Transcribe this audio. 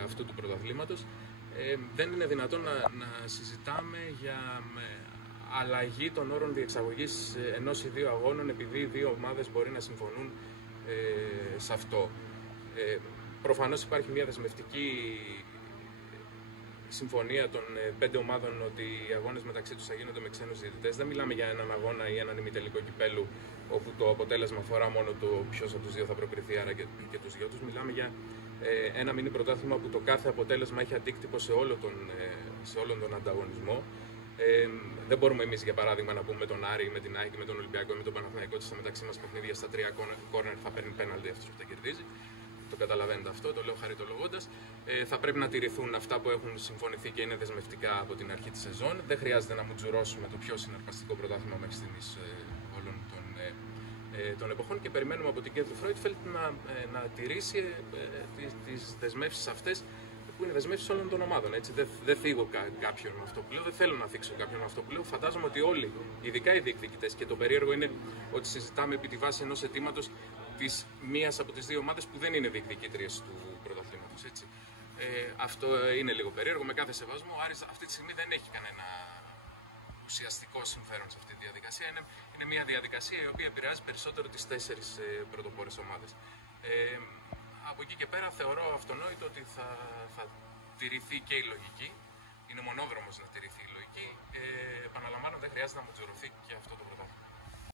αυτού του πρωταθλήματος. Δεν είναι δυνατόν να συζητάμε για αλλαγή των όρων διεξαγωγής ενός ή δύο αγώνων επειδή οι δύο ομάδες μπορεί να συμφωνούν σε αυτό. Προφανώς υπάρχει μια δεσμευτική συμφωνία των 5 ομάδων ότι οι αγώνες μεταξύ τους θα γίνονται με ξένους διαιτητές. Δεν μιλάμε για έναν αγώνα ή έναν ημιτελικό κυπέλου όπου το αποτέλεσμα αφορά μόνο το ποιος από τους δύο θα προκριθεί, άρα και τους δυο τους. Μιλάμε για ένα μίνι πρωτάθλημα που το κάθε αποτέλεσμα έχει αντίκτυπο σε όλον τον ανταγωνισμό. Δεν μπορούμε εμείς, για παράδειγμα, να πούμε με τον Άρη, με την ΑΕΚ, με τον Ολυμπιακό ή με τον Παναθηναϊκό ότι στα μεταξύ μας παιχνίδια στα 3 κόρνερ θα παίρνει πέναλτι αυτός που τα κερδίζει. Το καταλαβαίνετε αυτό, το λέω χαριτολογώντας. Θα πρέπει να τηρηθούν αυτά που έχουν συμφωνηθεί και είναι δεσμευτικά από την αρχή της σεζόν. Δεν χρειάζεται να μουτζουρώσουμε το πιο συναρπαστικό πρωτάθλημα μέχρι στιγμής όλων των εποχών και περιμένουμε από την Κέντρου Φρόιτφελτ να τηρήσει τις δεσμεύσεις αυτές που είναι δεσμεύσεις όλων των ομάδων. Έτσι. Δεν θίγω κάποιον με αυτό που λέω, δεν θέλω να θίξω κάποιον με αυτό που λέω. Φαντάζομαι ότι όλοι, ειδικά οι διεκδικητές, και το περίεργο είναι ότι συζητάμε επί τη βάση ενός αιτήματος της μίας από τις δύο ομάδες που δεν είναι διεκδικήτριες του πρωταθλήματος. Αυτό είναι λίγο περίεργο, με κάθε σεβασμό. Ο Άρης αυτή τη στιγμή δεν έχει κανένα ουσιαστικό συμφέρον σε αυτή τη διαδικασία. Είναι μια διαδικασία η οποία επηρεάζει περισσότερο τις 4 πρωτοπόρες ομάδες. Από εκεί και πέρα θεωρώ αυτονόητο ότι θα τηρηθεί και η λογική. Είναι μονόδρομος να τηρηθεί η λογική. Επαναλαμβάνω, δεν χρειάζεται να μουτζουρωθεί και αυτό το πρωτάθλημα.